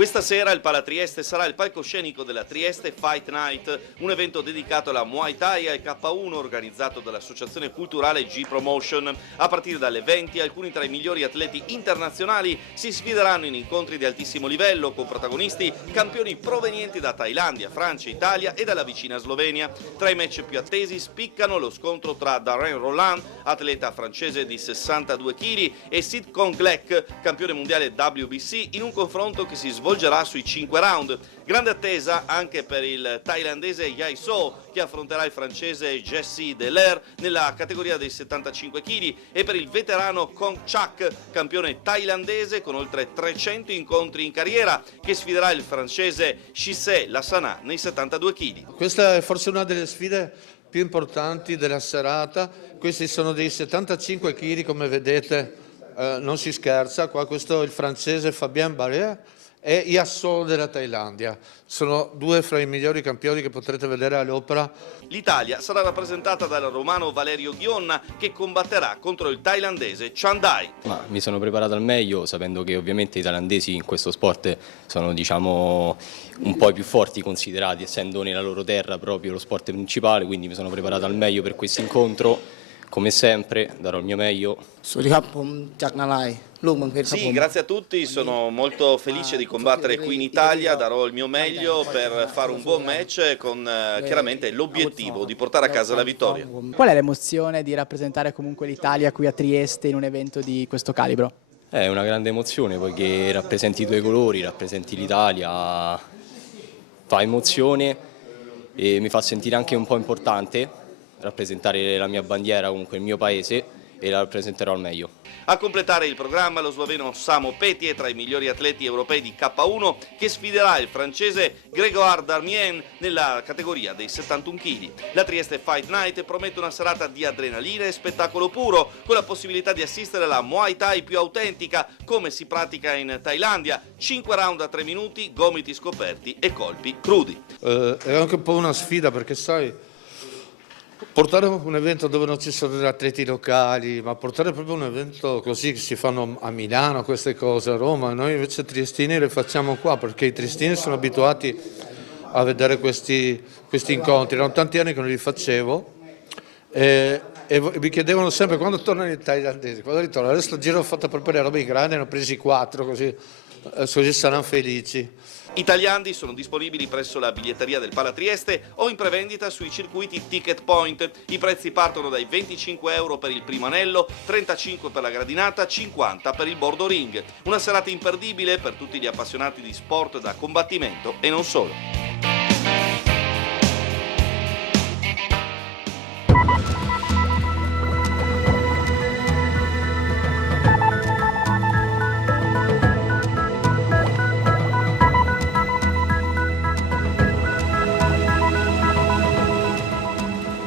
Questa sera il Pala Trieste sarà il palcoscenico della Trieste Fight Night, un evento dedicato alla Muay Thai e al K1 organizzato dall'associazione culturale G-Promotion. A partire dalle 20 alcuni tra i migliori atleti internazionali si sfideranno in incontri di altissimo livello con protagonisti campioni provenienti da Thailandia, Francia, Italia e dalla vicina Slovenia. Tra i match più attesi spiccano lo scontro tra Darren Roland, atleta francese di 62 kg, e Sid Konglek, campione mondiale WBC, in un confronto che si svolgerà sui 5 round. Grande attesa anche per il thailandese Yai So, che affronterà il francese Jesse Delaire nella categoria dei 75 kg, e per il veterano Kong Chak, campione thailandese con oltre 300 incontri in carriera, che sfiderà il francese Shise Lassana nei 72 kg. Questa è forse una delle sfide più importanti della serata. Questi sono dei 75 kg, come vedete, non si scherza. Qua questo è il francese Fabien Barrère e Yasso della Thailandia. Sono due fra i migliori campioni che potrete vedere all'opera. L'Italia sarà rappresentata dal romano Valerio Ghionna, che combatterà contro il thailandese Chandai. Mi sono preparato al meglio, sapendo che ovviamente i thailandesi in questo sport sono, diciamo, un po' i più forti considerati, essendo nella loro terra proprio lo sport principale, quindi mi sono preparato al meglio per questo incontro. Come sempre darò il mio meglio. Sì, grazie a tutti, sono molto felice di combattere qui in Italia, darò il mio meglio per fare un buon match con chiaramente l'obiettivo di portare a casa la vittoria. Qual è l'emozione di rappresentare comunque l'Italia qui a Trieste in un evento di questo calibro? È una grande emozione, poiché rappresenti i tuoi colori, rappresenti l'Italia, fa emozione e mi fa sentire anche un po' importante rappresentare la mia bandiera, comunque il mio paese, e la rappresenterò al meglio. A completare il programma lo sloveno Samo Petie, tra i migliori atleti europei di K1, che sfiderà il francese Grégoire Darmien nella categoria dei 71 kg. La Trieste Fight Night promette una serata di adrenalina e spettacolo puro, con la possibilità di assistere alla Muay Thai più autentica, come si pratica in Thailandia: 5 round a 3 minuti, gomiti scoperti e colpi crudi. È anche un po' una sfida, perché sai, portare un evento dove non ci sono degli atleti locali, ma portare proprio un evento così, che si fanno a Milano queste cose, a Roma, noi invece triestini le facciamo qua, perché i triestini sono abituati a vedere questi incontri. Erano tanti anni che non li facevo e mi chiedevano sempre quando tornano i thailandesi, quando ritornano. Adesso il giro ho fatto proprio le robe grandi, ne ho presi 4, così saranno felici. I tagliandi sono disponibili presso la biglietteria del Pala Trieste o in prevendita sui circuiti Ticket Point. I prezzi partono dai 25 euro per il primo anello, 35 per la gradinata, 50 per il bordo ring. Una serata imperdibile per tutti gli appassionati di sport da combattimento e non solo.